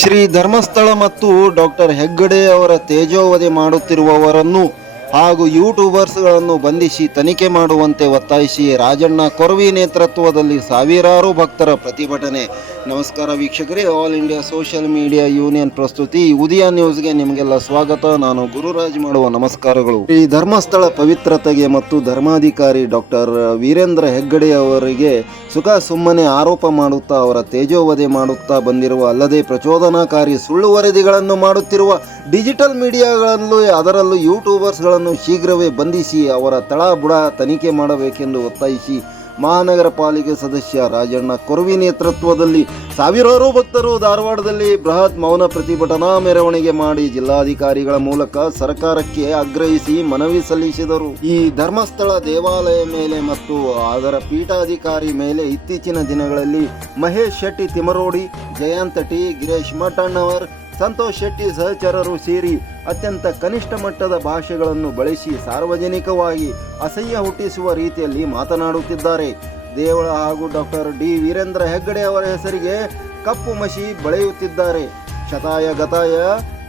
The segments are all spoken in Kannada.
ಶ್ರೀ ಧರ್ಮಸ್ಥಳ ಮತ್ತು ಡಾಕ್ಟರ್ ಹೆಗ್ಗಡೆ ಅವರ ತೇಜೋವಧೆ ಮಾಡುತ್ತಿರುವವರನ್ನು ಹಾಗೂ ಯೂಟ್ಯೂಬರ್ಸ್ಗಳನ್ನು ಬಂಧಿಸಿ ತನಿಖೆ ಮಾಡುವಂತೆ ಒತ್ತಾಯಿಸಿ ರಾಜಣ್ಣ ಕೊರವಿ ನೇತೃತ್ವದಲ್ಲಿ ಸಾವಿರಾರು ಭಕ್ತರ ಪ್ರತಿಭಟನೆ. ನಮಸ್ಕಾರ ವೀಕ್ಷಕರೇ, all India social media union ಪ್ರಸ್ತುತಿ ಉದಯ ನ್ಯೂಸ್ಗೆ ನಿಮಗೆಲ್ಲ ಸ್ವಾಗತ. ನಾನು ಗುರುರಾಜ್ ಮಾಡುವ ನಮಸ್ಕಾರಗಳು. ಈ ಧರ್ಮಸ್ಥಳ ಪವಿತ್ರತೆಗೆ ಮತ್ತು ಧರ್ಮಾಧಿಕಾರಿ ಡಾಕ್ಟರ್ ವೀರೇಂದ್ರ ಹೆಗ್ಗಡೆ ಅವರಿಗೆ ಸುಖ ಸುಮ್ಮನೆ ಆರೋಪ ಮಾಡುತ್ತಾ, ಅವರ ತೇಜೋವಧೆ ಮಾಡುತ್ತಾ ಬಂದಿರುವ, ಅಲ್ಲದೆ ಪ್ರಚೋದನಾಕಾರಿ ಸುಳ್ಳು ವರದಿಗಳನ್ನು ಮಾಡುತ್ತಿರುವ ಡಿಜಿಟಲ್ ಮೀಡಿಯಾಗಳಲ್ಲೂ, ಅದರಲ್ಲೂ ಯೂಟ್ಯೂಬರ್ಸ್ಗಳನ್ನು ಶೀಘ್ರವೇ ಬಂಧಿಸಿ ಅವರ ತಳಬುಡ ತನಿಖೆ ಮಾಡಬೇಕೆಂದು ಒತ್ತಾಯಿಸಿ ಮಹಾನಗರ ಪಾಲಿಕೆ ಸದಸ್ಯ ರಾಜಣ್ಣ ಕೊರವಿ ನೇತೃತ್ವದಲ್ಲಿ ಸಾವಿರಾರು ಭಕ್ತರು ಧಾರವಾಡದಲ್ಲಿ ಬೃಹತ್ ಮೌನ ಪ್ರತಿಭಟನಾ ಮೆರವಣಿಗೆ ಮಾಡಿ ಜಿಲ್ಲಾಧಿಕಾರಿಗಳ ಮೂಲಕ ಸರ್ಕಾರಕ್ಕೆ ಆಗ್ರಹಿಸಿ ಮನವಿ ಸಲ್ಲಿಸಿದರು. ಈ ಧರ್ಮಸ್ಥಳ ದೇವಾಲಯ ಮೇಲೆ ಮತ್ತು ಅದರ ಪೀಠಾಧಿಕಾರಿ ಮೇಲೆ ಇತ್ತೀಚಿನ ದಿನಗಳಲ್ಲಿ ಮಹೇಶ್ ಶೆಟ್ಟಿ ತಿಮರೋಡಿ ಜಯಂತಟಿ ಗಿರೀಶ್ ಮಠಣ್ಣವರ್ ಸಂತೋಷ್ ಶೆಟ್ಟಿ ಸಹಚರರು ಸೇರಿ ಅತ್ಯಂತ ಕನಿಷ್ಠ ಮಟ್ಟದ ಭಾಷೆಗಳನ್ನು ಬಳಸಿ ಸಾರ್ವಜನಿಕವಾಗಿ ಅಸಹ್ಯ ಹುಟ್ಟಿಸುವ ರೀತಿಯಲ್ಲಿ ಮಾತನಾಡುತ್ತಿದ್ದಾರೆ. ದೇವಳ ಹಾಗೂ ಡಾಕ್ಟರ್ ಡಿ ವೀರೇಂದ್ರ ಹೆಗ್ಗಡೆ ಅವರ ಹೆಸರಿಗೆ ಕಪ್ಪು ಮಸಿ ಬಳೆಯುತ್ತಿದ್ದಾರೆ. ಶತಾಯ ಗತಾಯ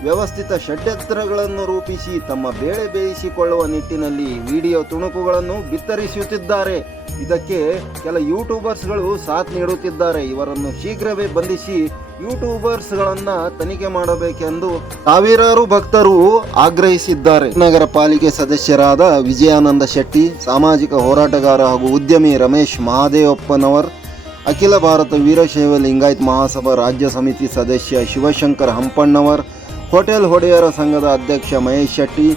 ವ್ಯವಸ್ಥಿತ ಷಡ್ಯಂತ್ರಗಳನ್ನು ರೂಪಿಸಿ ತಮ್ಮ ಬೇಳೆ ಬೇಯಿಸಿಕೊಳ್ಳುವ ನಿಟ್ಟಿನಲ್ಲಿ ವಿಡಿಯೋ ತುಣುಕುಗಳನ್ನು ಬಿತ್ತರಿಸುತ್ತಿದ್ದಾರೆ. ಇದಕ್ಕೆ ಕೆಲ ಯೂಟ್ಯೂಬರ್ಸ್ಗಳು ಸಾಥ್ ನೀಡುತ್ತಿದ್ದಾರೆ. ಇವರನ್ನು ಶೀಘ್ರವೇ ಬಂಧಿಸಿ ಯೂಟ್ಯೂಬರ್ಸ್ಗಳನ್ನ ತನಿಖೆ ಮಾಡಬೇಕೆಂದು ಸಾವಿರಾರು ಭಕ್ತರು ಆಗ್ರಹಿಸಿದ್ದಾರೆ. ನಗರ ಪಾಲಿಕೆ ಸದಸ್ಯರಾದ ವಿಜಯಾನಂದ ಶೆಟ್ಟಿ, ಸಾಮಾಜಿಕ ಹೋರಾಟಗಾರ ಹಾಗೂ ಉದ್ಯಮಿ ರಮೇಶ್ ಮಹಾದೇವಪ್ಪನವರ್, ಅಖಿಲ ಭಾರತ ವೀರಶೈವ ಲಿಂಗಾಯತ್ ಮಹಾಸಭಾ ರಾಜ್ಯ ಸಮಿತಿ ಸದಸ್ಯ ಶಿವಶಂಕರ್ ಹಂಪಣ್ಣವರ್, ಹೋಟೆಲ್ ಹೊಡೆಯರ ಸಂಘದ ಅಧ್ಯಕ್ಷ ಮಹೇಶ್ ಶೆಟ್ಟಿ,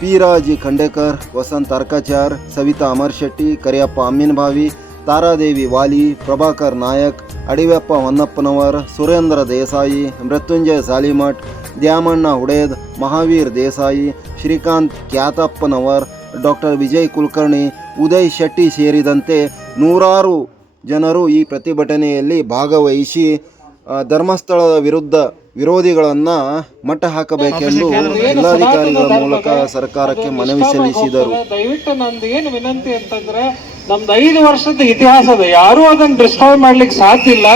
ಪಿರಾಜಿ ಖಂಡೇಕರ್, ವಸಂತ್ ಅರ್ಕಾಚಾರ್, ಸವಿತಾ ಅಮರ್ ಶೆಟ್ಟಿ, ಕರಿಯಪ್ಪ ಅಮ್ಮಿನಭಾವಿ ತಾರಾದೇವಿ ವಾಲಿ, ಪ್ರಭಾಕರ್ ನಾಯಕ್ ಅಡಿವೆಪ್ಪ ಹೊನ್ನಪ್ಪನವರ್, ಸುರೇಂದ್ರ ದೇಸಾಯಿ, ಮೃತ್ಯುಂಜಯ ಸಾಲಿಮಠ್, ದ್ಯಾಮಣ್ಣ ಹುಡೇದ್, ಮಹಾವೀರ್ ದೇಸಾಯಿ, ಶ್ರೀಕಾಂತ್ ಕ್ಯಾತಪ್ಪನವರ್, ಡಾಕ್ಟರ್ ವಿಜಯ್ ಕುಲಕರ್ಣಿ, ಉದಯ್ ಶೆಟ್ಟಿ ಸೇರಿದಂತೆ ನೂರಾರು ಜನರು ಈ ಪ್ರತಿಭಟನೆಯಲ್ಲಿ ಭಾಗವಹಿಸಿ ಧರ್ಮಸ್ಥಳದ ವಿರುದ್ಧ ವಿರೋಧಿಗಳನ್ನು ಮಟ್ಟ ಹಾಕಬೇಕೆಂದು ಜಿಲ್ಲಾಧಿಕಾರಿಗಳ ಮೂಲಕ ಸರ್ಕಾರಕ್ಕೆ ಮನವಿ ಸಲ್ಲಿಸಿದರು. ದಯವಿಟ್ಟು ನಂದು ಏನು ವಿನಂತಿ ಅಂತಂದ್ರೆ ನಮ್ದು ಐದು ವರ್ಷದ ಇತಿಹಾಸ ಅದ ಯಾರು ಅದನ್ನ ಡಿಸ್ಟ್ರಾಯ್ ಮಾಡ್ಲಿಕ್ಕೆ ಸಾಧ್ಯ ಇಲ್ಲ.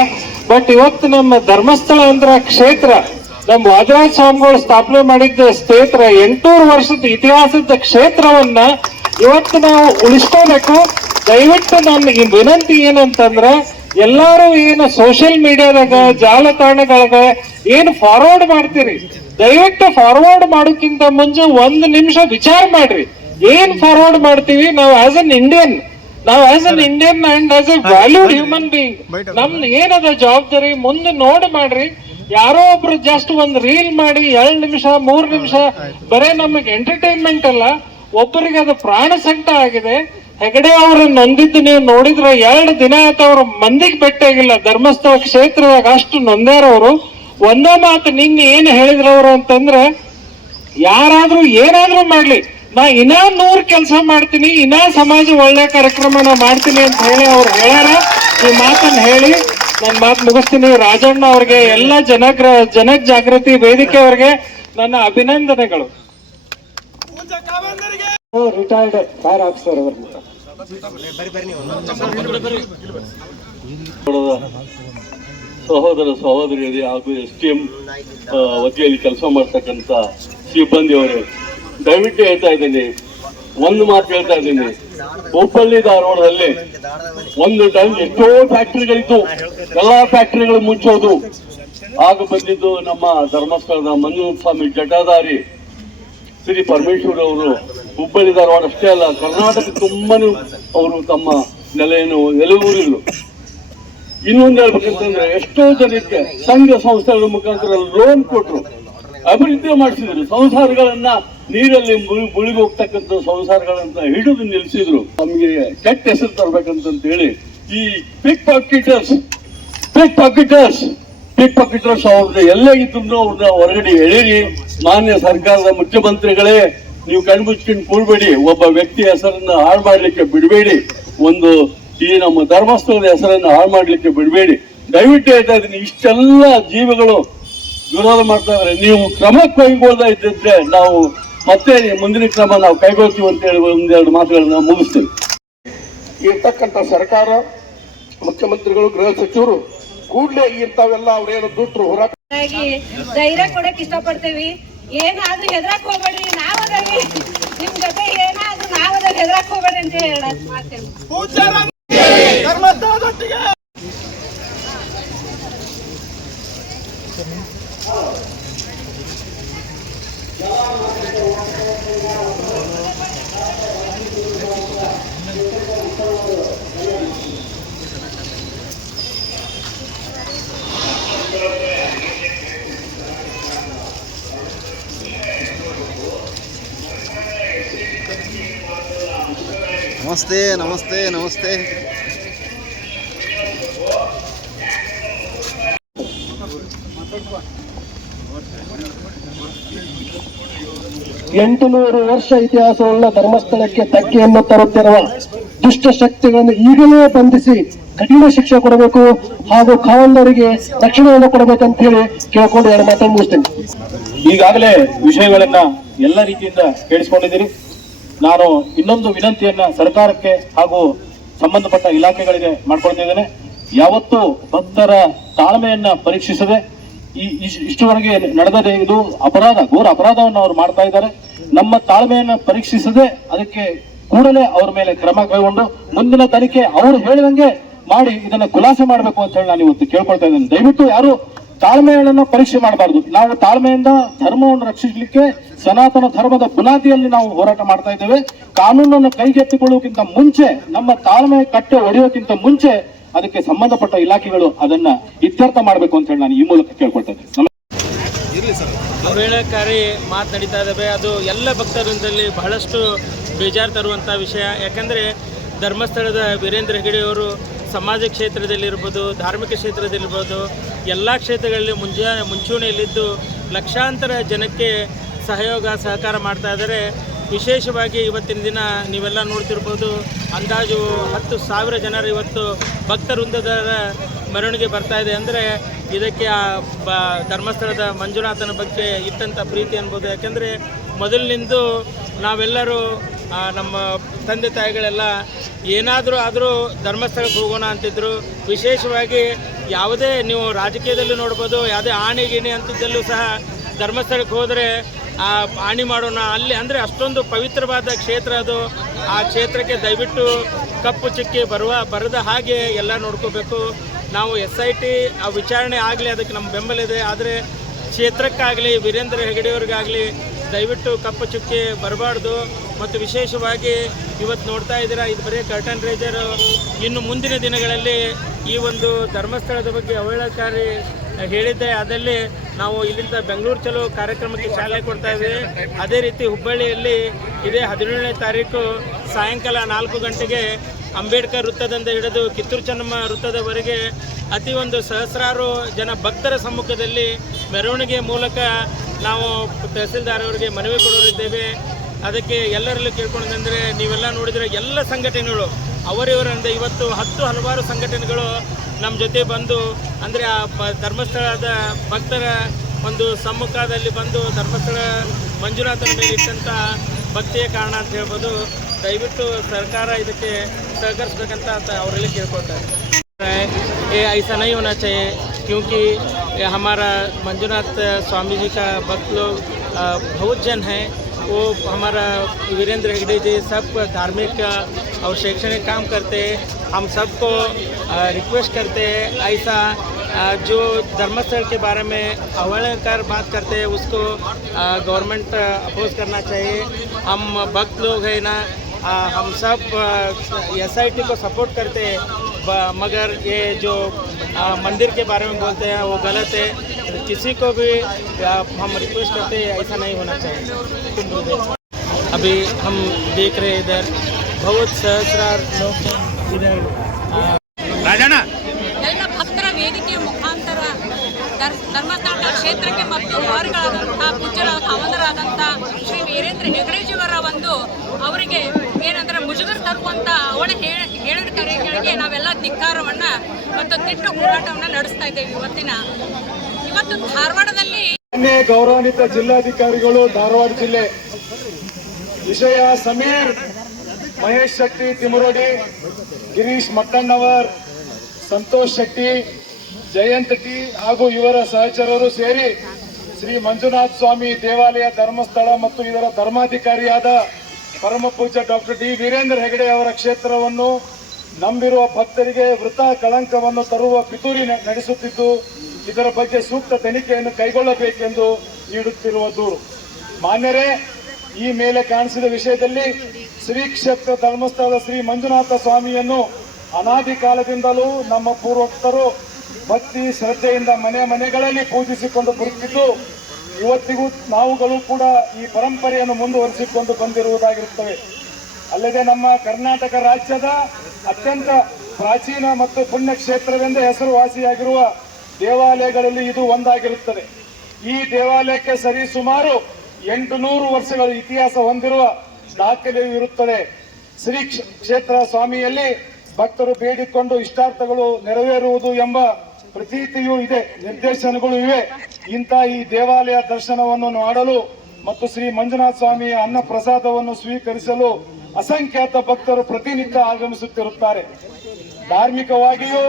ಬಟ್ ಇವತ್ತು ನಮ್ಮ ಧರ್ಮಸ್ಥಳ ಅಂದ್ರೆ ಕ್ಷೇತ್ರ ನಮ್ಮ ವಾದರಾಜ ಸ್ವಾಮಿಗಳು ಸ್ಥಾಪನೆ ಮಾಡಿದ್ದ ಕ್ಷೇತ್ರ ಎಂಟೂರು ವರ್ಷದ ಇತಿಹಾಸದ ಕ್ಷೇತ್ರವನ್ನ ಇವತ್ತು ನಾವು ಉಳಿಸ್ಕೋಬೇಕು. ದಯವಿಟ್ಟು ನನ್ನ ಈ ವಿನಂತಿ ಏನಂತಂದ್ರೆ ಎಲ್ಲಾರು ಏನು ಸೋಷಿಯಲ್ ಮೀಡಿಯಾದಾಗ ಜಾಲತಾಣಗಳಾಗ ಏನು ಫಾರ್ವರ್ಡ್ ಮಾಡ್ತೀರಿ? ದಯವಿಟ್ಟು ಫಾರ್ವರ್ಡ್ ಮಾಡೋಕ್ಕಿಂತ ಮುಂಚೆ ಒಂದು ನಿಮಿಷ ವಿಚಾರ ಮಾಡ್ರಿ. ಏನ್ ಫಾರ್ವರ್ಡ್ ಮಾಡ್ತೀವಿ? ನಾವು ಆಸ್ ಅನ್ ಇಂಡಿಯನ್ ನಾವು as an Indian and as a valued human being ನಮ್ದು ಏನದ ಜವಾಬ್ದಾರಿ? ಮುಂದೆ ನೋಡಿ ಮಾಡ್ರಿ. ಯಾರೋ ಒಬ್ರು ಜಸ್ಟ್ ಒಂದ್ ರೀಲ್ ಮಾಡಿ, ಎರಡ್ ನಿಮಿಷ, ಮೂರ್ ನಿಮಿಷ, ಬರೇ ನಮಗೆ ಎಂಟರ್ಟೈನ್ಮೆಂಟ್ ಅಲ್ಲ, ಒಬ್ಬರಿಗೆ ಅದು ಪ್ರಾಣ ಸಂಕಟ ಆಗಿದೆ. ಹೆಗಡೆ ಅವ್ರ ನೊಂದಿದ್ದು ನೀವು ನೋಡಿದ್ರೆ ಎರಡು ದಿನ ಆಯ್ತು ಅವ್ರ ಮಂದಿಗೆ ಭೇಟಿಯಾಗಿಲ್ಲ ಧರ್ಮಸ್ಥಳ ಕ್ಷೇತ್ರದಾಗ ಅಷ್ಟು ನೊಂದ್ಯಾರವರು ಒಂದೇ ಮಾತು ನಿನ್ನೆ ಏನು ಹೇಳಿದ್ರವ್ರು ಅಂತಂದ್ರೆ ಯಾರಾದ್ರೂ ಏನಾದ್ರೂ ಮಾಡ್ಲಿ. ನಾ ಇನ್ನ ನೂರ್ ಕೆಲಸ ಮಾಡ್ತೀನಿ ಇನ್ನ ಸಮಾಜ ಒಳ್ಳೆ ಕಾರ್ಯಕ್ರಮ ನಾ ಮಾಡ್ತೀನಿ ಅಂತ ಹೇಳಿ ಅವ್ರು ಹೇಳ್ಯಾರ. ಈ ಮಾತನ್ನ ಹೇಳಿ ನನ್ನ ಮಾತು ಮುಗಿಸ್ತೀನಿ. ರಾಜಣ್ಣ ಅವ್ರಿಗೆ ಎಲ್ಲ ಜನಗ್ರ ಜನ ಜಾಗೃತಿ ವೇದಿಕೆ ಅವ್ರಿಗೆ ನನ್ನ ಅಭಿನಂದನೆಗಳು. ರಿಟೈರ್ಡ್ ಫೈರ್ ಆಫೀಸರ್ ಅವರು. ಸಹೋದರ ಸಹೋದರಿಯರೇ ಹಾಗೂ ಎಸ್ ಟಿ ಎಂ ವತಿಯಲ್ಲಿ ಕೆಲಸ ಮಾಡ್ತಕ್ಕಂಥ ಸಿಬ್ಬಂದಿಯವರೇ, ದಯವಿಟ್ಟು ಹೇಳ್ತಾ ಇದ್ದೀನಿ. ಒಂದು ಮಾತು ಹೇಳ್ತಾ ಇದ್ದೀನಿ. ಹುಬ್ಬಳ್ಳಿ ಧಾರವಾಡದಲ್ಲಿ ಒಂದು ಟೈಮ್ ಎಷ್ಟೋ ಫ್ಯಾಕ್ಟ್ರಿಗಳಿತ್ತು ಎಲ್ಲಾ ಫ್ಯಾಕ್ಟ್ರಿಗಳು ಮುಚ್ಚೋದು. ಆಗ ಬಂದಿದ್ದು ನಮ್ಮ ಧರ್ಮಸ್ಥಳದ ಮಂಜುನಾಥ ಸ್ವಾಮಿ ಜಟಾಧಾರಿ ಶ್ರೀ ಪರಮೇಶ್ವರ್ ಅವರು. ಹುಬ್ಬಳ್ಳಿ ಧಾರವಾಡ ಅಷ್ಟೇ ಅಲ್ಲ, ಕರ್ನಾಟಕ ತುಂಬಾನು ಅವರು ತಮ್ಮ ನೆಲೆಯನ್ನು ನೆಲೆಯೂರಿದ್ರು ಇನ್ನೊಂದು ಹೇಳ್ಬೇಕಂತಂದ್ರೆ ಎಷ್ಟೋ ಜನಕ್ಕೆ ಸಂಘ ಸಂಸ್ಥೆಗಳ ಮುಖಾಂತರ ಲೋನ್ ಕೊಟ್ಟರು ಅಭಿವೃದ್ಧಿ ಮಾಡಿಸಿದ್ರು. ಸಂಸಾರಗಳನ್ನ ನೀರಲ್ಲಿ ಮುಳಿ ಮುಳುಗಿ ಹೋಗ್ತಕ್ಕಂಥ ಸಂಸಾರಗಳನ್ನ ಹಿಡಿದು ನಿಲ್ಲಿಸಿದ್ರು ನಮಗೆ ಕೆಟ್ಟ ಹೆಸರು ತರ್ಬೇಕಂತ ಹೇಳಿ ಈ pick pocketers pick pocketers pick pocketers ಅವ್ರದ್ದು ಎಲ್ಲೇ ಇದ್ರು ಅವ್ರನ್ನ ಹೊರಗಡೆ ಎಳೀರಿ. ಮಾನ್ಯ ಸರ್ಕಾರದ ಮುಖ್ಯಮಂತ್ರಿಗಳೇ ನೀವು ಕಣ್ಮುಚ್ಕೊಂಡು ಕೂಡಬೇಡಿ ಒಬ್ಬ ವ್ಯಕ್ತಿ ಹೆಸರನ್ನು ಹಾಳು ಮಾಡಲಿಕ್ಕೆ ಬಿಡಬೇಡಿ. ಒಂದು ಈ ನಮ್ಮ ಧರ್ಮಸ್ಥಳದ ಹೆಸರನ್ನು ಹಾಳು ಮಾಡಲಿಕ್ಕೆ ಬಿಡಬೇಡಿ. ದಯವಿಟ್ಟು ಹೇಳ್ತಾ ಇದ್ದೀನಿ ಇಷ್ಟೆಲ್ಲ ಜೀವಿಗಳು ವಿರೋಧ ಮಾಡ್ತಾ ಇದ್ದಾರೆ. ನೀವು ಕ್ರಮ ಕೈಗೊಳ್ಳದ ಇದ್ದಿದ್ರೆ ನಾವು ಮತ್ತೆ ಮುಂದಿನ ಕ್ರಮ ನಾವು ಕೈಗೊಳ್ತೀವಿ ಅಂತ ಹೇಳಿ ಒಂದೆರಡು ಮಾತುಗಳನ್ನ ಮುಗಿಸ್ತೀವಿ ಇರ್ತಕ್ಕಂಥ ಸರ್ಕಾರ ಮುಖ್ಯಮಂತ್ರಿಗಳು ಗೃಹ ಸಚಿವರು ಕೂಡಲೇ ಇಂಥವೆಲ್ಲ ಅವ್ರೇನು ದುಡ್ಡು ಹೋರಾಟ ಧೈರ್ಯ ಕೊಡಕ್ಕೆ ಇಷ್ಟಪಡ್ತೇವಿ. ಏನಾದ್ರೂ ಹೆದ್ರಕ್ ಹೋಗ್ಬೇಡ್ರಿ ನಾವದಲ್ಲಿ ನಿಮ್ ಜೊತೆ ಏನಾದ್ರೂ ನಾವದಲ್ಲಿ ಹೆದ್ರಾಕ್ ಹೋಗ್ಬೇಡ್ರಿ ಅಂತ ಹೇಳಿ ಮಾಡ್ತೇವೆ ನಮಸ್ತೆ ನಮಸ್ತೆ ನಮಸ್ತೆ. ಎಂಟುನೂರು ವರ್ಷ ಇತಿಹಾಸವುಳ್ಳ ಧರ್ಮಸ್ಥಳಕ್ಕೆ ಧಕ್ಕೆಯನ್ನು ತರುತ್ತಿರುವ ದುಷ್ಟ ಶಕ್ತಿಗಳನ್ನು ಈಗಲೇ ಬಂಧಿಸಿ ಕಠಿಣ ಶಿಕ್ಷೆ ಕೊಡಬೇಕು ಹಾಗೂ ಕಾವಲರಿಗೆ ರಕ್ಷಣೆಯನ್ನು ಕೊಡಬೇಕಂತ ಹೇಳಿ ಕೇಳ್ಕೊಂಡು ಎರಡು ಮಾತನ್ನು ಮುಗಿಸ್ತೇನೆ. ಈಗಾಗಲೇ ವಿಷಯಗಳನ್ನ ಎಲ್ಲ ರೀತಿಯಿಂದ ಕೇಳಿಸ್ಕೊಂಡಿದ್ದೀರಿ. ನಾನು ಇನ್ನೊಂದು ವಿನಂತಿಯನ್ನ ಸರ್ಕಾರಕ್ಕೆ ಹಾಗೂ ಸಂಬಂಧಪಟ್ಟ ಇಲಾಖೆಗಳಿಗೆ ಮಾಡ್ಕೊಳ್ತಿದ್ದೇನೆ ಯಾವತ್ತೂ ಭಕ್ತರ ತಾಳ್ಮೆಯನ್ನ ಪರೀಕ್ಷಿಸದೆ ಈ ಇಷ್ಟುವರೆಗೆ ನಡೆದರೆ ಇದು ಅಪರಾಧ, ಘೋರ ಅಪರಾಧವನ್ನು ಅವರು ಮಾಡ್ತಾ ಇದ್ದಾರೆ. ನಮ್ಮ ತಾಳ್ಮೆಯನ್ನ ಪರೀಕ್ಷಿಸದೆ ಅದಕ್ಕೆ ಕೂಡಲೇ ಅವ್ರ ಮೇಲೆ ಕ್ರಮ ಕೈಗೊಂಡು ಮುಂದಿನ ತನಿಖೆ ಅವರು ಹೇಳಿದಂಗೆ ಮಾಡಿ ಇದನ್ನ ಖುಲಾಸೆ ಮಾಡಬೇಕು ಅಂತ ಹೇಳಿ ನಾನು ಇವತ್ತು ಕೇಳ್ಕೊಳ್ತಾ ಇದ್ದೇನೆ. ದಯವಿಟ್ಟು ಯಾರು ತಾಳ್ಮೆಯನ್ನು ಪರೀಕ್ಷೆ ಮಾಡಬಾರ್ದು. ನಾವು ತಾಳ್ಮೆಯಿಂದ ಧರ್ಮವನ್ನು ರಕ್ಷಿಸಲಿಕ್ಕೆ ಸನಾತನ ಧರ್ಮದ ಬುನಾದಿಯಲ್ಲಿ ನಾವು ಹೋರಾಟ ಮಾಡ್ತಾ ಇದ್ದೇವೆ. ಕಾನೂನನ್ನು ಕೈಗೆತ್ತಿಕೊಳ್ಳುವುದಕ್ಕಿಂತ ಮುಂಚೆ ನಮ್ಮ ತಾಳ್ಮೆ ಕಟ್ಟೆ ಒಡೆಯೋಕ್ಕಿಂತ ಮುಂಚೆ ಅದಕ್ಕೆ ಸಂಬಂಧಪಟ್ಟ ಇಲಾಖೆಗಳು ಅದನ್ನ ಇತ್ಯರ್ಥ ಮಾಡಬೇಕು ಅಂತ ಹೇಳಿ ನಾನು ಈ ಮೂಲಕ ಕೇಳ್ಕೊಳ್ತೇನೆ. ಅವಹೇಳನಕಾರಿ ಮಾತು ನಡೀತಾ ಇದ್ದಾವೆ ಅದು ಎಲ್ಲ ಭಕ್ತರಿಂದಲ್ಲಿ ಬಹಳಷ್ಟು ಬೇಜಾರು ತರುವಂಥ ವಿಷಯ. ಯಾಕಂದರೆ ಧರ್ಮಸ್ಥಳದ ವೀರೇಂದ್ರ ಹೆಗಡೆಯವರು ಸಮಾಜ ಕ್ಷೇತ್ರದಲ್ಲಿರ್ಬೋದು ಧಾರ್ಮಿಕ ಕ್ಷೇತ್ರದಲ್ಲಿರ್ಬೋದು ಎಲ್ಲ ಕ್ಷೇತ್ರಗಳಲ್ಲಿ ಮುಂಜಾ ಮುಂಚೂಣಿಯಲ್ಲಿದ್ದು ಲಕ್ಷಾಂತರ ಜನಕ್ಕೆ ಸಹಯೋಗ, ಸಹಕಾರ ಮಾಡ್ತಾ ಇದ್ದಾರೆ. ವಿಶೇಷವಾಗಿ ಇವತ್ತಿನ ದಿನ ನೀವೆಲ್ಲ ನೋಡ್ತಿರ್ಬೋದು, ಅಂದಾಜು ಹತ್ತು ಸಾವಿರ ಜನರು ಇವತ್ತು ಭಕ್ತವೃಂದದ ಮೆರವಣಿಗೆ ಬರ್ತಾ ಇದೆ. ಅಂದರೆ ಇದಕ್ಕೆ ಆ ಬ, ಧರ್ಮಸ್ಥಳದ ಮಂಜುನಾಥನ ಬಗ್ಗೆ ಇಟ್ಟಂಥ ಪ್ರೀತಿ ಅನ್ಬೋದು. ಯಾಕೆಂದರೆ ಮೊದಲಿನಿಂದ ನಾವೆಲ್ಲರೂ ನಮ್ಮ ತಂದೆ ತಾಯಿಗಳೆಲ್ಲ ಏನಾದರೂ ಆದರೂ ಧರ್ಮಸ್ಥಳಕ್ಕೆ ಹೋಗೋಣ ಅಂತಿದ್ರು. ವಿಶೇಷವಾಗಿ ಯಾವುದೇ ನೀವು ರಾಜಕೀಯದಲ್ಲಿ ನೋಡ್ಬೋದು, ಯಾವುದೇ ಆಣೆ ಗಿಣಿ ಅಂತಿದ್ದಲ್ಲೂ ಸಹ ಧರ್ಮಸ್ಥಳಕ್ಕೆ ಹೋದರೆ ಆಣಿ ಮಾಡೋಣ. ಅಲ್ಲಿ ಅಂದರೆ ಅಷ್ಟೊಂದು ಪವಿತ್ರವಾದ ಕ್ಷೇತ್ರ ಅದು. ಆ ಕ್ಷೇತ್ರಕ್ಕೆ ದಯವಿಟ್ಟು ಕಪ್ಪು ಚಿಕ್ಕಿ ಬರುವ, ಬರದ ಹಾಗೆ ಎಲ್ಲ ನೋಡ್ಕೋಬೇಕು. ನಾವು ಎಸ್ ಐ ಟಿ, ಆ ವಿಚಾರಣೆ ಆಗಲಿ, ಅದಕ್ಕೆ ನಮ್ಮ ಬೆಂಬಲ ಇದೆ. ಆದರೆ ಕ್ಷೇತ್ರಕ್ಕಾಗಲಿ, ವೀರೇಂದ್ರ ಹೆಗಡೆಯವ್ರಿಗಾಗಲಿ ದಯವಿಟ್ಟು ಕಪ್ಪು ಚುಕ್ಕಿ ಬರಬಾರ್ದು. ಮತ್ತು ವಿಶೇಷವಾಗಿ ಇವತ್ತು ನೋಡ್ತಾ ಇದ್ದೀರಾ, ಇದು ಬರೀ ಕರ್ಟನ್ ರೇಜರು ಇನ್ನು ಮುಂದಿನ ದಿನಗಳಲ್ಲಿ ಈ ಒಂದು ಧರ್ಮಸ್ಥಳದ ಬಗ್ಗೆ ಅವಹೇಳನಕಾರಿ ಹೇಳಿದ್ದೆ ಅದಲ್ಲಿ ನಾವು ಇಲ್ಲಿಂದ ಬೆಂಗಳೂರು ಚಲೋ ಕಾರ್ಯಕ್ರಮಕ್ಕೆ ಚಾಲನೆ ಕೊಡ್ತಾ ಇದ್ದೀವಿ ಅದೇ ರೀತಿ ಹುಬ್ಬಳ್ಳಿಯಲ್ಲಿ ಇದೇ ಹದಿನೇಳನೇ ತಾರೀಕು ಸಾಯಂಕಾಲ ನಾಲ್ಕು ಗಂಟೆಗೆ ಅಂಬೇಡ್ಕರ್ ವೃತ್ತದಿಂದ ಹಿಡಿದು ಕಿತ್ತೂರು ಚೆನ್ನಮ್ಮ ವೃತ್ತದವರೆಗೆ ಅತಿ ಒಂದು ಸಹಸ್ರಾರು ಜನ ಭಕ್ತರ ಸಮ್ಮುಖದಲ್ಲಿ ಮೆರವಣಿಗೆ ಮೂಲಕ ನಾವು ತಹಸೀಲ್ದಾರ್ ಅವರಿಗೆ ಮನವಿ ಕೊಡೋರಿದ್ದೇವೆ. ಅದಕ್ಕೆ ಎಲ್ಲರಲ್ಲೂ ಕೇಳ್ಕೊಂಡಂದರೆ ನೀವೆಲ್ಲ ನೋಡಿದರೆ ಎಲ್ಲ ಸಂಘಟನೆಗಳು ಅವರಿವರಿಂದ ಇವತ್ತು ಹತ್ತು ಹಲವಾರು ಸಂಘಟನೆಗಳು ನಮ್ಮ ಜೊತೆ ಬಂದು ಅಂದರೆ ಆ ಪ- ಧರ್ಮಸ್ಥಳದ ಭಕ್ತರ ಒಂದು ಸಮ್ಮುಖದಲ್ಲಿ ಬಂದು ಧರ್ಮಸ್ಥಳ ಮಂಜುನಾಥನ ಮೇಲೆ ಇಟ್ಟಂಥ ಭಕ್ತಿಯ ಕಾರಣ ಅಂತ ಹೇಳ್ಬೋದು ದಯವಿಟ್ಟು ಸರ್ಕಾರ ಇದಕ್ಕೆ ಸಹಕರಿಸ್ಬೇಕಂತ ಅಂತ ಅವರಲ್ಲಿ ಕೇಳ್ಕೊಳ್ತಾರೆ ये ऐसा नहीं होना चाहिए क्योंकि ये हमारा मंजुनाथ स्वामी जी का भक्त लोग अ, बहुत जन हैं वो हमारा वीरेंद्र हेगड़े जी सब धार्मिक और शैक्षणिक काम करते हम सबको रिक्वेस्ट करते हैं, ऐसा जो धर्मस्थल के बारे में अवहेलनकार बात करते हैं, उसको गवर्नमेंट अपोज करना चाहिए। हम भक्त लोग हैं ना हम सब एस आई टी को सपोर्ट करते हैं मगर ये जो मंदिर के बारे में बोलते हैं, वो गलत है। किसी को भी हम रिक्वेस्ट करते हैं, ऐसा नहीं होना चाहिए। अभी हम देख रहे हैं इधर। ಭಗವತ್ ಸಹಸ್ರಾರ್ ರಾಜಣ್ಣ. ಎಲ್ಲ ಭಕ್ತರ ವೇದಿಕೆಯ ಮುಖಾಂತರ ಧರ್ಮಸ್ಥಳ ಕ್ಷೇತ್ರಕ್ಕೆ ಮತ್ತು ಅವರುಗಳಾದಂಥ ಪೂಜ್ಯರಾದ ಅವನರಾದಂಥ ಶ್ರೀ ವೀರೇಂದ್ರ ಹೆಗಡೆಜಿಯವರ ಒಂದು ಅವರಿಗೆ ಏನಂದ್ರೆ ಮುಜುಗರ ತರುವಂತ ಅವಳ ಹೇಳಿದ ಕರೆಗಳಿಗೆ ನಾವೆಲ್ಲ ಧಿಕ್ಕಾರವನ್ನ ಮತ್ತು ತಿಟ್ಟು ಹೋರಾಟವನ್ನ ನಡೆಸ್ತಾ ಇದ್ದೇವೆ ಇವತ್ತಿನ. ಇವತ್ತು ಧಾರವಾಡದಲ್ಲಿ ನಿನ್ನೆ ಗೌರವಾನ್ವಿತ ಜಿಲ್ಲಾಧಿಕಾರಿಗಳು ಧಾರವಾಡ ಜಿಲ್ಲೆ ವಿಷಯ ಸಮೀರ್ ಮಹೇಶ್ ಶೆಟ್ಟಿ ತಿಮರೋಡಿ ಗಿರೀಶ್ ಮಟ್ಟಣ್ಣವರ್ ಸಂತೋಷ್ ಶೆಟ್ಟಿ, ಜಯಂತ್ ಟಿ ಹಾಗೂ ಇವರ ಸಹಚರರು ಸೇರಿ ಶ್ರೀ ಮಂಜುನಾಥ ಸ್ವಾಮಿ ದೇವಾಲಯ ಧರ್ಮಸ್ಥಳ ಮತ್ತು ಇದರ ಧರ್ಮಾಧಿಕಾರಿಯಾದ ಪರಮ ಪೂಜ್ಯ ಡಾಕ್ಟರ್ ಡಿ ವೀರೇಂದ್ರ ಹೆಗಡೆ ಅವರ ಕ್ಷೇತ್ರವನ್ನು ನಂಬಿರುವ ಭಕ್ತರಿಗೆ ವೃತ ಕಳಂಕವನ್ನು ತರುವ ಪಿತೂರಿ ನಡೆಸುತ್ತಿದ್ದು, ಇದರ ಬಗ್ಗೆ ಸೂಕ್ತ ತನಿಖೆಯನ್ನು ಕೈಗೊಳ್ಳಬೇಕೆಂದು ನೀಡುತ್ತಿರುವ ದೂರು. ಮಾನ್ಯರೇ ಈ ಮೇಲೆ ಕಾಣಿಸಿದ ವಿಷಯದಲ್ಲಿ ಶ್ರೀ ಕ್ಷೇತ್ರ ಧರ್ಮಸ್ಥಳದ ಶ್ರೀ ಮಂಜುನಾಥ ಸ್ವಾಮಿಯನ್ನು ಅನಾದಿ ಕಾಲದಿಂದಲೂ ನಮ್ಮ ಪೂರ್ವಕ್ತರು ಭಕ್ತಿ ಶ್ರದ್ಧೆಯಿಂದ ಮನೆ ಮನೆಗಳಲ್ಲಿ ಪೂಜಿಸಿಕೊಂಡು ಬರುತ್ತಿದ್ದು, ಇವತ್ತಿಗೂ ನಾವುಗಳು ಕೂಡ ಈ ಪರಂಪರೆಯನ್ನು ಮುಂದುವರಿಸಿಕೊಂಡು ಬಂದಿರುವುದಾಗಿರುತ್ತವೆ. ಅಲ್ಲದೆ ನಮ್ಮ ಕರ್ನಾಟಕ ರಾಜ್ಯದ ಅತ್ಯಂತ ಪ್ರಾಚೀನ ಮತ್ತು ಪುಣ್ಯ ಕ್ಷೇತ್ರವೆಂದೇ ಹೆಸರುವಾಸಿಯಾಗಿರುವ ದೇವಾಲಯಗಳಲ್ಲಿ ಇದು ಒಂದಾಗಿರುತ್ತದೆ. ಈ ದೇವಾಲಯಕ್ಕೆ ಸರಿ ಸುಮಾರು ಎಂಟು ನೂರು ವರ್ಷಗಳ ಇತಿಹಾಸ ಹೊಂದಿರುವ ದಾಖಲೆಯೂ ಇರುತ್ತದೆ. ಶ್ರೀ ಕ್ಷೇತ್ರ ಸ್ವಾಮಿಯಲ್ಲಿ ಭಕ್ತರು ಬೇಡಿಕೊಂಡು ಇಷ್ಟಾರ್ಥಗಳು ನೆರವೇರುವುದು ಎಂಬ ಪ್ರತೀತಿಯೂ ಇದೆ, ನಿರ್ದೇಶನಗಳು ಇವೆ. ಇಂಥ ಈ ದೇವಾಲಯ ದರ್ಶನವನ್ನು ಮಾಡಲು ಮತ್ತು ಶ್ರೀ ಮಂಜುನಾಥ ಸ್ವಾಮಿಯ ಅನ್ನ ಪ್ರಸಾದವನ್ನು ಸ್ವೀಕರಿಸಲು ಅಸಂಖ್ಯಾತ ಭಕ್ತರು ಪ್ರತಿನಿತ್ಯ ಆಗಮಿಸುತ್ತಿರುತ್ತಾರೆ. ಧಾರ್ಮಿಕವಾಗಿಯೂ,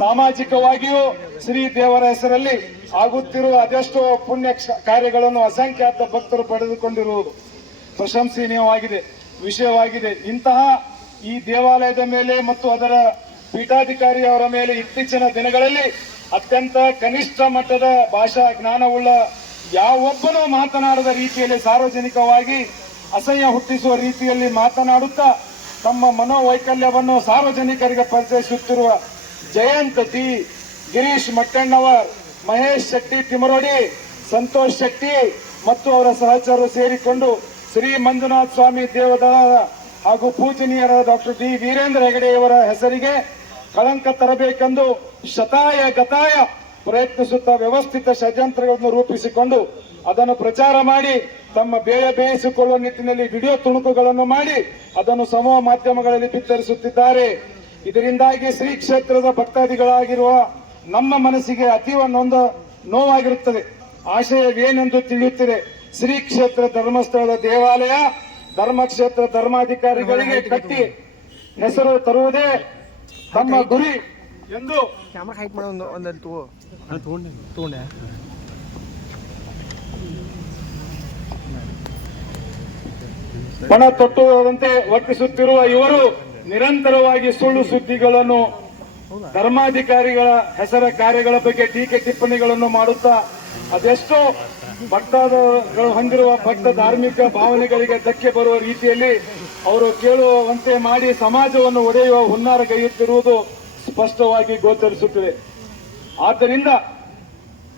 ಸಾಮಾಜಿಕವಾಗಿಯೂ ಶ್ರೀ ದೇವರ ಹೆಸರಲ್ಲಿ ಆಗುತ್ತಿರುವ ಅದೆಷ್ಟೋ ಪುಣ್ಯ ಕಾರ್ಯಗಳನ್ನು ಅಸಂಖ್ಯಾತ ಭಕ್ತರು ಪಡೆದುಕೊಂಡಿರುವುದು. ಪ್ರಶಂಸನೀಯವಾಗಿದೆ ವಿಷಯವಾಗಿದೆ. ಇಂತಹ ಈ ದೇವಾಲಯದ ಮೇಲೆ ಮತ್ತು ಅದರ ಪೀಠಾಧಿಕಾರಿಯವರ ಮೇಲೆ ಇತ್ತೀಚಿನ ದಿನಗಳಲ್ಲಿ ಅತ್ಯಂತ ಕನಿಷ್ಠ ಮಟ್ಟದ ಭಾಷಾ ಜ್ಞಾನವುಳ್ಳ ಯಾವೊಬ್ಬನೂ ಮಾತನಾಡದ ರೀತಿಯಲ್ಲಿ ಸಾರ್ವಜನಿಕವಾಗಿ ಅಸಹ್ಯ ಹುಟ್ಟಿಸುವ ರೀತಿಯಲ್ಲಿ ಮಾತನಾಡುತ್ತಾ ತಮ್ಮ ಮನೋವೈಕಲ್ಯವನ್ನು ಸಾರ್ವಜನಿಕರಿಗೆ ಪರಿಚಯಿಸುತ್ತಿರುವ ಜಯಂತ್ ಟಿ ಗಿರೀಶ್ ಮಟ್ಟಣ್ಣವರ್, ಮಹೇಶ್ ಶೆಟ್ಟಿ ತಿಮರೋಡಿ ಸಂತೋಷ್ ಶೆಟ್ಟಿ ಮತ್ತು ಅವರ ಸಹಚರರು ಸೇರಿಕೊಂಡು ಶ್ರೀ ಮಂಜುನಾಥ ಸ್ವಾಮಿ ದೇವದ ಹಾಗೂ ಪೂಜನೀಯರ ಡಾಕ್ಟರ್ ಡಿ ವೀರೇಂದ್ರ ಹೆಗಡೆಯವರ ಹೆಸರಿಗೆ ಕಳಂಕ ತರಬೇಕೆಂದು ಶತಾಯ ಗತಾಯ ಪ್ರಯತ್ನಿಸುತ್ತಾ ವ್ಯವಸ್ಥಿತ ಷಡ್ಯಂತ್ರಗಳನ್ನು ರೂಪಿಸಿಕೊಂಡು ಅದನ್ನು ಪ್ರಚಾರ ಮಾಡಿ ತಮ್ಮ ಬೇಳೆ ಬೇಯಿಸಿಕೊಳ್ಳುವ ನಿಟ್ಟಿನಲ್ಲಿ ವಿಡಿಯೋ ತುಣುಕುಗಳನ್ನು ಮಾಡಿ ಅದನ್ನು ಸಮೂಹ ಮಾಧ್ಯಮಗಳಲ್ಲಿ ಬಿತ್ತರಿಸುತ್ತಿದ್ದಾರೆ. ಇದರಿಂದಾಗಿ ಶ್ರೀ ಕ್ಷೇತ್ರದ ಭಕ್ತಾದಿಗಳಾಗಿರುವ ನಮ್ಮ ಮನಸ್ಸಿಗೆ ಅತೀವ ನೊಂದ ನೋವಾಗಿರುತ್ತದೆ. ಆಶಯವೇನೆಂದು ತಿಳಿಯುತ್ತಿದೆ. ಶ್ರೀ ಕ್ಷೇತ್ರ ಧರ್ಮಸ್ಥಳದ ದೇವಾಲಯ ಧರ್ಮಕ್ಷೇತ್ರ ಧರ್ಮಾಧಿಕಾರಿಗಳಿಗೆ ಕಟ್ಟಿ ಹೆಸರು ತರುವುದೇ ತಮ್ಮ ಗುರಿ ಎಂದು ಪಣ ತಟ್ಟುವಂತೆ ವರ್ತಿಸುತ್ತಿರುವ ಇವರು ನಿರಂತರವಾಗಿ ಸುಳ್ಳು ಸುದ್ದಿಗಳನ್ನು, ಧರ್ಮಾಧಿಕಾರಿಗಳ ಹೆಸರ ಕಾರ್ಯಗಳ ಬಗ್ಗೆ ಟೀಕೆ ಟಿಪ್ಪಣಿಗಳನ್ನು ಮಾಡುತ್ತಾ, ಅದೆಷ್ಟೋ ಭಕ್ತಾದಗಳು ಹೊಂದಿರುವ ಭಕ್ತ ಧಾರ್ಮಿಕ ಭಾವನೆಗಳಿಗೆ ಧಕ್ಕೆ ಬರುವ ರೀತಿಯಲ್ಲಿ ಅವರು ಕೇಳುವಂತೆ ಮಾಡಿ ಸಮಾಜವನ್ನು ಒಡೆಯುವ ಹುನ್ನಾರಗೈಯುತ್ತಿರುವುದು ಸ್ಪಷ್ಟವಾಗಿ ಗೋಚರಿಸುತ್ತಿದೆ. ಆದ್ದರಿಂದ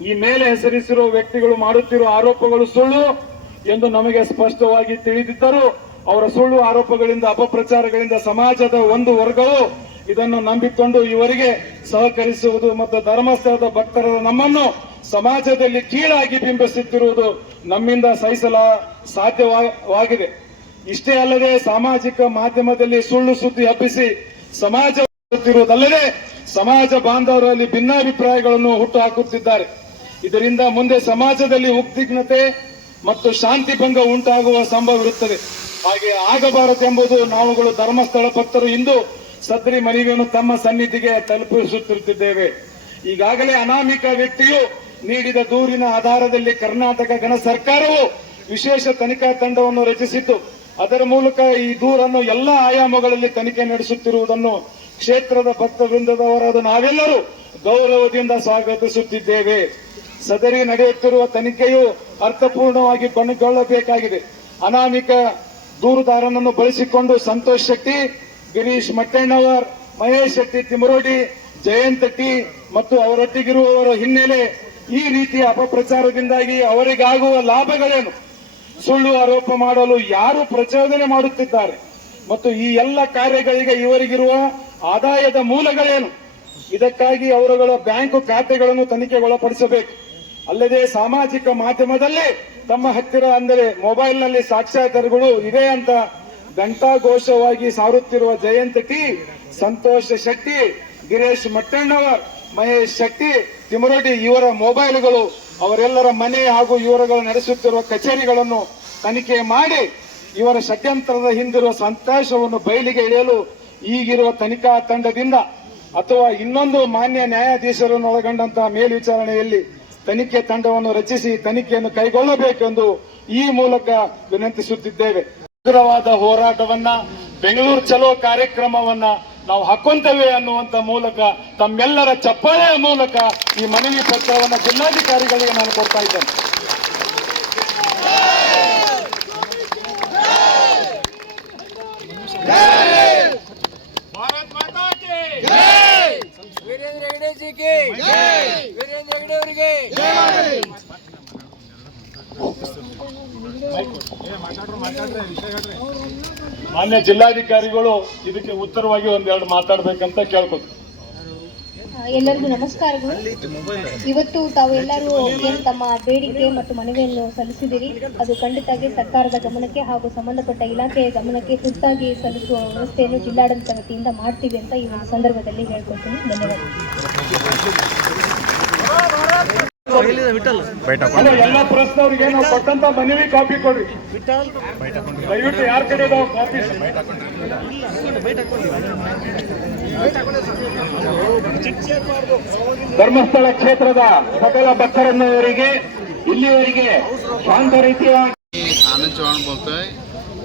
ಈ ಮೇಲೆ ಹೆಸರಿಸಿರುವ ವ್ಯಕ್ತಿಗಳು ಮಾಡುತ್ತಿರುವ ಆರೋಪಗಳು ಸುಳ್ಳು. ಎಂದು ನಮಗೆ ಸ್ಪಷ್ಟವಾಗಿ ತಿಳಿದಿದ್ದರೂ ಅವರ ಸುಳ್ಳು ಆರೋಪಗಳಿಂದ, ಅಪಪ್ರಚಾರಗಳಿಂದ ಸಮಾಜದ ಒಂದು ವರ್ಗವು ಇದನ್ನು ನಂಬಿಕೊಂಡು ಇವರಿಗೆ ಸಹಕರಿಸುವುದು ಮತ್ತು ಧರ್ಮಸ್ಥಳದ ಭಕ್ತರ ನಮ್ಮನ್ನು ಸಮಾಜದಲ್ಲಿ ಕೀಳಾಗಿ ಬಿಂಬಿಸುತ್ತಿರುವುದು ನಮ್ಮಿಂದ ಸಹಿಸಲ ಸಾಧ್ಯವಾಗಿದೆ. ಇಷ್ಟೇ ಅಲ್ಲದೆ ಸಾಮಾಜಿಕ ಮಾಧ್ಯಮದಲ್ಲಿ ಸುಳ್ಳು ಸುದ್ದಿ ಹಬ್ಬಿಸಿ ಸಮಾಜ ಮಾಡುತ್ತಿರುವುದಲ್ಲದೆ ಸಮಾಜ ಬಾಂಧವರಲ್ಲಿ ಭಿನ್ನಾಭಿಪ್ರಾಯಗಳನ್ನು ಹುಟ್ಟು ಹಾಕುತ್ತಿದ್ದಾರೆ. ಇದರಿಂದ ಮುಂದೆ ಸಮಾಜದಲ್ಲಿ ಉದ್ವಿಗ್ನತೆ ಮತ್ತು ಶಾಂತಿ ಭಂಗ ಉಂಟಾಗುವ ಸಂಭವ ಇರುತ್ತದೆ. ಹಾಗೆ ಆಗಬಾರದೆಂಬುದು ನಾವುಗಳು ಧರ್ಮಸ್ಥಳ ಭಕ್ತರು ಇಂದು ಸದ್ರಿ ಮನವಿಯನ್ನು ತಮ್ಮ ಸನ್ನಿಧಿಗೆ ತಲುಪಿಸುತ್ತಿರುತ್ತಿದ್ದೇವೆ. ಈಗಾಗಲೇ ಅನಾಮಿಕ ವ್ಯಕ್ತಿಯು ನೀಡಿದ ದೂರಿನ ಆಧಾರದಲ್ಲಿ ಕರ್ನಾಟಕ ಗಣ ಸರ್ಕಾರವು ವಿಶೇಷ ತನಿಖಾ ತಂಡವನ್ನು ರಚಿಸಿದ್ದು ಅದರ ಮೂಲಕ ಈ ದೂರನ್ನು ಎಲ್ಲ ಆಯಾಮಗಳಲ್ಲಿ ತನಿಖೆ ನಡೆಸುತ್ತಿರುವುದನ್ನು ಕ್ಷೇತ್ರದ ಭಕ್ತ ವೃಂದದವರಾದ ನಾವೆಲ್ಲರೂ ಗೌರವದಿಂದ ಸ್ವಾಗತಿಸುತ್ತಿದ್ದೇವೆ. ಸದರಿ ನಡೆಯುತ್ತಿರುವ ತನಿಖೆಯು ಅರ್ಥಪೂರ್ಣವಾಗಿ ಕೊನೆಗೊಳ್ಳಬೇಕಾಗಿದೆ ಅನಾಮಿಕ ದೂರುದಾರನನ್ನು ಬಳಸಿಕೊಂಡು ಸಂತೋಷ್ ಶೆಟ್ಟಿ, ಗಿರೀಶ್ ಮಟ್ಟಣ್ಣವರ್, ಮಹೇಶ್ ಶೆಟ್ಟಿ ತಿಮರೋಡಿ ಜಯಂತ್ ಟಿ ಮತ್ತು ಅವರೊಟ್ಟಿಗಿರುವವರ ಹಿನ್ನೆಲೆ ಈ ರೀತಿಯ ಅಪಪ್ರಚಾರದಿಂದಾಗಿ ಅವರಿಗಾಗುವ ಲಾಭಗಳೇನು? ಸುಳ್ಳು ಆರೋಪ ಮಾಡಲು ಯಾರು ಪ್ರಚೋದನೆ ಮಾಡುತ್ತಿದ್ದಾರೆ? ಮತ್ತು ಈ ಎಲ್ಲ ಕಾರ್ಯಗಳಿಗೆ ಇವರಿಗಿರುವ ಆದಾಯದ ಮೂಲಗಳೇನು? ಇದಕ್ಕಾಗಿ ಅವರುಗಳ ಬ್ಯಾಂಕ್ ಖಾತೆಗಳನ್ನು ತನಿಖೆಗೊಳಪಡಿಸಬೇಕು. ಅಲ್ಲದೆ ಸಾಮಾಜಿಕ ಮಾಧ್ಯಮದಲ್ಲಿ ತಮ್ಮ ಹತ್ತಿರ ಅಂದರೆ ಮೊಬೈಲ್ನಲ್ಲಿ ಸಾಕ್ಷ್ಯಾಧಾರಗಳು ಇದೆ ಅಂತ ಘಂಟಾಘೋಷವಾಗಿ ಸಾರುತ್ತಿರುವ ಜಯಂತ ಟಿ, ಸಂತೋಷ್ ಶೆಟ್ಟಿ, ಗಿರೀಶ್ ಮಟ್ಟಣ್ಣವರ್, ಮಹೇಶ್ ಶೆಟ್ಟಿ ತಿಮರಡಿ ಇವರ ಮೊಬೈಲ್ಗಳು ಅವರೆಲ್ಲರ ಮನೆ ಹಾಗೂ ಇವರುಗಳು ನಡೆಸುತ್ತಿರುವ ಕಚೇರಿಗಳನ್ನು ತನಿಖೆ ಮಾಡಿ ಇವರ ಷಡ್ಯಂತ್ರದ ಹಿಂದಿರುವ ಸಂತೋಷವನ್ನು ಬಯಲಿಗೆ ಇಳಿಯಲು ಈಗಿರುವ ತನಿಖಾ ತಂಡದಿಂದ ಅಥವಾ ಇನ್ನೊಂದು ಮಾನ್ಯ ನ್ಯಾಯಾಧೀಶರನ್ನು ಒಳಗೊಂಡಂತಹ ಮೇಲ್ವಿಚಾರಣೆಯಲ್ಲಿ ತನಿಖೆ ತಂಡವನ್ನು ರಚಿಸಿ ತನಿಖೆಯನ್ನು ಕೈಗೊಳ್ಳಬೇಕೆಂದು ಈ ಮೂಲಕ ವಿನಂತಿಸುತ್ತಿದ್ದೇವೆ. ಉಗ್ರವಾದ ಹೋರಾಟವನ್ನ, ಬೆಂಗಳೂರು ಚಲೋ ಕಾರ್ಯಕ್ರಮವನ್ನ ನಾವು ಹಾಕೊಂತೇವೆ ಅನ್ನುವಂತ ಮೂಲಕ, ತಮ್ಮೆಲ್ಲರ ಚಪ್ಪಾಳೆಯ ಮೂಲಕ ಈ ಮನವಿ ಪತ್ರವನ್ನು ಜಿಲ್ಲಾಧಿಕಾರಿಗಳಿಗೆ ನಾನು ಕೊಡ್ತಾ ಇದ್ದೇನೆ. ಮಾನ್ಯ ಜಿಲ್ಲಾಧಿಕಾರಿಗಳು ಇದಕ್ಕೆ ಉತ್ತರವಾಗಿ ಒಂದೆರಡು ಮಾತಾಡ್ಬೇಕಂತ ಕೇಳ್ಕೊತೀನಿ ಎಲ್ಲರಿಗೂ ನಮಸ್ಕಾರಗಳು. ಇವತ್ತು ತಾವೆಲ್ಲರೂ ಏನು ತಮ್ಮ ಬೇಡಿಕೆ ಮತ್ತು ಮನವಿಯನ್ನು ಸಲ್ಲಿಸಿದಿರಿ ಅದು ಖಂಡಿತವಾಗಿ ಸರ್ಕಾರದ ಗಮನಕ್ಕೆ ಹಾಗೂ ಸಂಬಂಧಪಟ್ಟ ಇಲಾಖೆಯ ಗಮನಕ್ಕೆ ತುರ್ತಾಗಿ ಸಲ್ಲಿಸುವ ವ್ಯವಸ್ಥೆಯನ್ನು ಜಿಲ್ಲಾಡಳಿತ ವತಿಯಿಂದ ಮಾಡ್ತೀವಿ ಅಂತ ಈ ಒಂದು ಸಂದರ್ಭದಲ್ಲಿ ಹೇಳ್ಕೊಳ್ತೀನಿ ಧನ್ಯವಾದ. ಎಲ್ಲ ಪ್ರಶ್ನವ್ರಿಗೆ ನಾವು ಕೊಟ್ಟಂತ ಮನವಿ ಕಾಪಿ ಕೊಡ್ರಿ. ದಯವಿಟ್ಟು ಯಾರ ಕಡೆ ಕಾಪಿ ಧರ್ಮಸ್ಥಳ ಕ್ಷೇತ್ರದ ಸಕಲ ಭಕ್ತರನ್ನವರಿಗೆ ಇಲ್ಲಿವರೆಗೆ ಶಾಂತ ರೀತಿಯ आनंद चव्हाण बोलतोय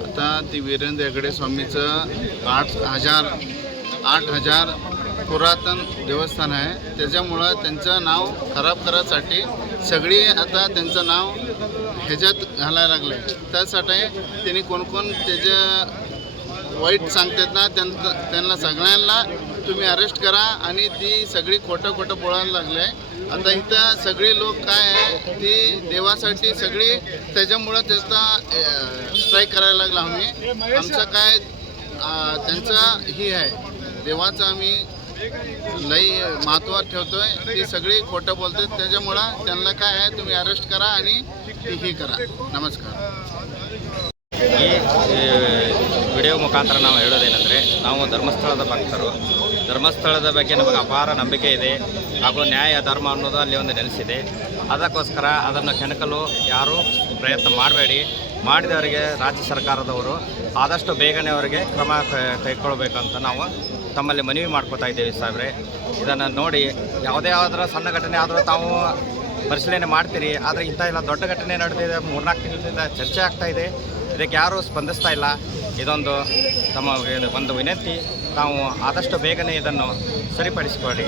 आता ती वीरेंद्र हेगडे स्वामीचं आठ हजार आठ हजार पुरातन देवस्थान आहे त्याच्यामुळं त्यांचं नाव खराब करायसाठी सगळी आता त्यांचं नाव ह्याच्यात घालायला लागले त्यासाठी त्यांनी कोणकोण त्याचं वाईट सांगतात ना त्यांना त्यांना सगळ्यांना तुम्ही अरेस्ट करा आणि ती सगळी खोटं खोटं बोलायला लागले. आता इथं सगळी लोक काय आहे ती देवासाठी सगळी त्याच्यामुळं त्याचा स्ट्राईक करायला लागला आम्ही. आमचं काय त्यांचं ही आहे. देवाचं आम्ही लई महत्त्वात ठेवतोय. ती सगळी खोटं बोलतात. त्याच्यामुळं त्यांना काय आहे तुम्ही अरेस्ट करा आणि ती ही करा. नमस्कार. ವಿಡಿಯೋ ಮುಖಾಂತರ ನಾವು ಹೇಳೋದೇನೆಂದರೆ, ನಾವು ಧರ್ಮಸ್ಥಳದ ಭಕ್ತರು. ಧರ್ಮಸ್ಥಳದ ಬಗ್ಗೆ ನಮಗೆ ಅಪಾರ ನಂಬಿಕೆ ಇದೆ. ಹಾಗೂ ನ್ಯಾಯ, ಧರ್ಮ ಅನ್ನೋದು ಅಲ್ಲಿ ಒಂದು ನೆಲೆಸಿದೆ. ಅದಕ್ಕೋಸ್ಕರ ಅದನ್ನು ಕೆಣಕಲು ಯಾರೂ ಪ್ರಯತ್ನ ಮಾಡಬೇಡಿ. ಮಾಡಿದವರಿಗೆ ರಾಜ್ಯ ಸರ್ಕಾರದವರು ಆದಷ್ಟು ಬೇಗನೆ ಅವರಿಗೆ ಕ್ರಮ ಕೈಗೊಳ್ಬೇಕಂತ ನಾವು ತಮ್ಮಲ್ಲಿ ಮನವಿ ಮಾಡ್ಕೋತಾ ಇದ್ದೇವೆ ಸಾಹೇಬ್ರೆ. ಇದನ್ನು ನೋಡಿ ಯಾವುದೇ ಆದರೂ ಸಣ್ಣ ಘಟನೆ ಆದರೂ ತಾವು ಪರಿಶೀಲನೆ ಮಾಡ್ತೀರಿ. ಆದರೆ ಇಂಥ ಎಲ್ಲ ದೊಡ್ಡ ಘಟನೆ ನಡೆದಿದೆ, ಮೂರ್ನಾಲ್ಕು ತಿಂಗಳಿಂದ ಚರ್ಚೆ ಆಗ್ತಾ ಇದೆ. ಇದಕ್ಕೆ ಯಾರೂ ಸ್ಪಂದಿಸ್ತಾ ಇಲ್ಲ. ಇದೊಂದು ತಮ್ಮ ಒಂದು ವಿನಂತಿ ತಾವು ಆದಷ್ಟು ಬೇಗನೆ ಇದನ್ನು ಸರಿಪಡಿಸಿಕೊಳ್ಳಿ.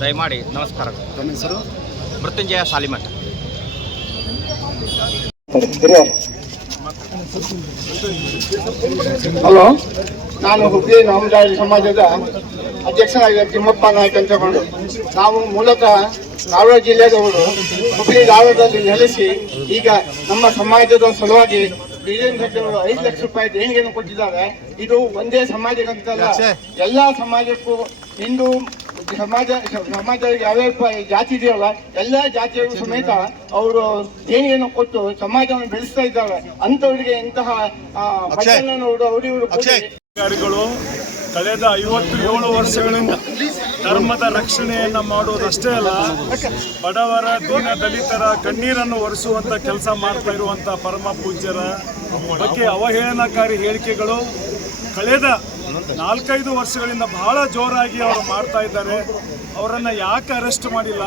ದಯಮಾಡಿ ನಮಸ್ಕಾರ ಮೃತ್ಯುಂಜಯ ಸಾಲಿಮಠ. ಹಲೋ ನಾನು ಹುಬ್ಳಿ ನಾಮದಾರಿ ಸಮಾಜದ ಅಧ್ಯಕ್ಷನಾಗಿ ತಿಮ್ಮಪ್ಪ ನಾಯ್ಕ ಅಂತಕೊಂಡು ನಾವು ಮೂಲತಃ ಧಾರವಾಡ ಜಿಲ್ಲೆಯವರು ಹುಬ್ಳಿ ಧಾರವಾಡದಲ್ಲಿ ನೆಲೆಸಿ ಈಗ ನಮ್ಮ ಸಮಾಜದ ಸಲುವಾಗಿ ವೀರೇಂದ್ರ ಸಚಿವರು ಐದು ಲಕ್ಷ ರೂಪಾಯಿ ದೇಣಿಗೆಯನ್ನು ಕೊಟ್ಟಿದ್ದಾರೆ. ಇದು ಒಂದೇ ಸಮಾಜಕ್ಕಂತಲ್ಲ ಎಲ್ಲ ಸಮಾಜಕ್ಕೂ ಹಿಂದೂ ಸಮಾಜ ಸಮಾಜದಲ್ಲಿ ಯಾವ್ಯಾವ ಜಾತಿ ಇದೆಯಲ್ಲ ಎಲ್ಲ ಜಾತಿಯವರು ಸಮೇತ ಅವರು ದೇಣಿಗೆಯನ್ನು ಕೊಟ್ಟು ಸಮಾಜವನ್ನು ಬೆಳೆಸ್ತಾ ಇದ್ದಾರೆ. ಅಂತವರಿಗೆ ಇಂತಹ ಅವರು ಇವರು ಅಧಿಕಾರಿಗಳು ಕಳೆದ ಐವತ್ತು ಏಳು ವರ್ಷಗಳಿಂದ ಧರ್ಮದ ರಕ್ಷಣೆಯನ್ನ ಮಾಡುವುದಷ್ಟೇ ಅಲ್ಲ. ಬಡವರ ದೀನ ದಲಿತರ ಕಣ್ಣೀರನ್ನು ಒರೆಸುವಂತ ಕೆಲಸ ಮಾಡ್ತಾ ಇರುವಂತ ಪರಮ ಪೂಜ್ಯರ ಬಗ್ಗೆ ಅವಹೇಳನಕಾರಿ ಹೇಳಿಕೆಗಳು ಕಳೆದ ನಾಲ್ಕೈದು ವರ್ಷಗಳಿಂದ ಬಹಳ ಜೋರಾಗಿ ಅವರು ಮಾಡ್ತಾ ಇದ್ದಾರೆ. ಅವರನ್ನ ಯಾಕೆ ಅರೆಸ್ಟ್ ಮಾಡಿಲ್ಲ?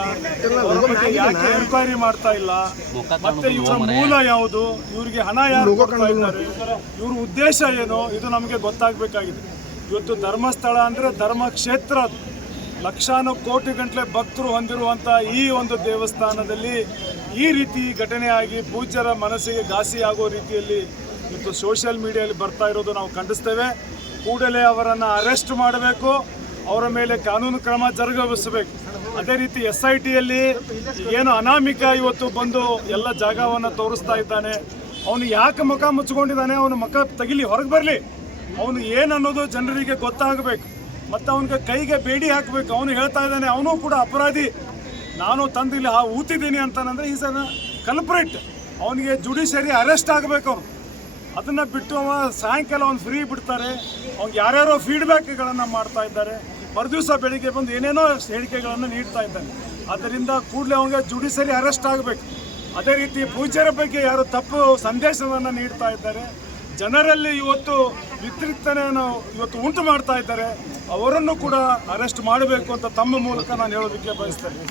ಯಾಕೆ ಎನ್ಕ್ವೈರಿ ಮಾಡ್ತಾ ಇಲ್ಲ? ಮತ್ತೆ ಇವರ ಮೂಲ ಯಾವುದು? ಇವರಿಗೆ ಹಣ ಯಾರು ಕೊಡ್ತಾ ಇದ್ದಾರೆ? ಇವ್ರ ಉದ್ದೇಶ ಏನು? ಇದು ನಮಗೆ ಗೊತ್ತಾಗಬೇಕಾಗಿದೆ. ಇವತ್ತು ಧರ್ಮಸ್ಥಳ ಅಂದರೆ ಧರ್ಮ ಕ್ಷೇತ್ರ ಅದು. ಲಕ್ಷಾನು ಕೋಟಿ ಗಂಟಲೆ ಭಕ್ತರು ಹೊಂದಿರುವಂಥ ಈ ಒಂದು ದೇವಸ್ಥಾನದಲ್ಲಿ ಈ ರೀತಿ ಘಟನೆಯಾಗಿ ಪೂಜ್ಯರ ಮನಸ್ಸಿಗೆ ಘಾಸಿ ಆಗೋ ರೀತಿಯಲ್ಲಿ ಇವತ್ತು ಸೋಷಿಯಲ್ ಮೀಡಿಯಲ್ಲಿ ಬರ್ತಾ ಇರೋದು ನಾವು ಖಂಡಿಸ್ತೇವೆ. ಕೂಡಲೇ ಅವರನ್ನು ಅರೆಸ್ಟ್ ಮಾಡಬೇಕು. ಅವರ ಮೇಲೆ ಕಾನೂನು ಕ್ರಮ ಜರುಗಿಸಬೇಕು. ಅದೇ ರೀತಿ ಎಸ್ ಐ ಟಿಯಲ್ಲಿ ಏನು ಅನಾಮಿಕ ಇವತ್ತು ಬಂದು ಎಲ್ಲ ಜಾಗವನ್ನು ತೋರಿಸ್ತಾ ಇದ್ದಾನೆ. ಅವನು ಯಾಕೆ ಮುಖ ಮುಚ್ಕೊಂಡಿದ್ದಾನೆ ಅವನು ಮುಖ ತಗಿಲಿ, ಹೊರಗೆ ಬರಲಿ. ಅವನು ಏನನ್ನೋದು ಜನರಿಗೆ ಗೊತ್ತಾಗಬೇಕು. ಮತ್ತು ಅವನಿಗೆ ಕೈಗೆ ಬೇಡಿ ಹಾಕಬೇಕು. ಅವನು ಹೇಳ್ತಾ ಇದ್ದಾನೆ, ಅವನು ಕೂಡ ಅಪರಾಧಿ. ನಾನು ತಂದಿಲ್ಲಿ ಆ ಊತಿದ್ದೀನಿ ಅಂತಾನಂದ್ರೆ ಈ ಸಲ ಕಲ್ಪ್ರೇಟ್ ಅವನಿಗೆ ಜುಡಿಷರಿ ಅರೆಸ್ಟ್ ಆಗಬೇಕು ಅವನು ಅದನ್ನು ಬಿಟ್ಟು ಅವ ಸಾಯಂಕಾಲ ಅವ್ನು ಫ್ರೀ ಬಿಡ್ತಾರೆ. ಅವ್ನಿಗೆ ಯಾರ್ಯಾರೋ ಫೀಡ್ಬ್ಯಾಕ್ಗಳನ್ನು ಮಾಡ್ತಾ ಇದ್ದಾರೆ. ಮರುದಿವಸ ಬೆಳಿಗ್ಗೆ ಬಂದು ಏನೇನೋ ಹೇಳಿಕೆಗಳನ್ನು ನೀಡ್ತಾ ಇದ್ದಾನೆ. ಅದರಿಂದ ಕೂಡಲೇ ಅವನಿಗೆ ಜುಡಿಷರಿ ಅರೆಸ್ಟ್ ಆಗಬೇಕು. ಅದೇ ರೀತಿ ಪೂಜ್ಯರ ಬಗ್ಗೆ ಯಾರು ತಪ್ಪು ಸಂದೇಶವನ್ನು ನೀಡ್ತಾ ಇದ್ದಾರೆ. ಜನರಲ್ಲಿ ಇವತ್ತು ವ್ಯತಿರಿಕ್ತನೆಯನ್ನು ಇವತ್ತು ಉಂಟು ಮಾಡ್ತಾ ಇದ್ದಾರೆ, ಅವರನ್ನು ಕೂಡ ಅರೆಸ್ಟ್ ಮಾಡಬೇಕು ಅಂತ ತಮ್ಮ ಮೂಲಕ ನಾನು ಹೇಳೋದಕ್ಕೆ ಬಯಸ್ತೇನೆ.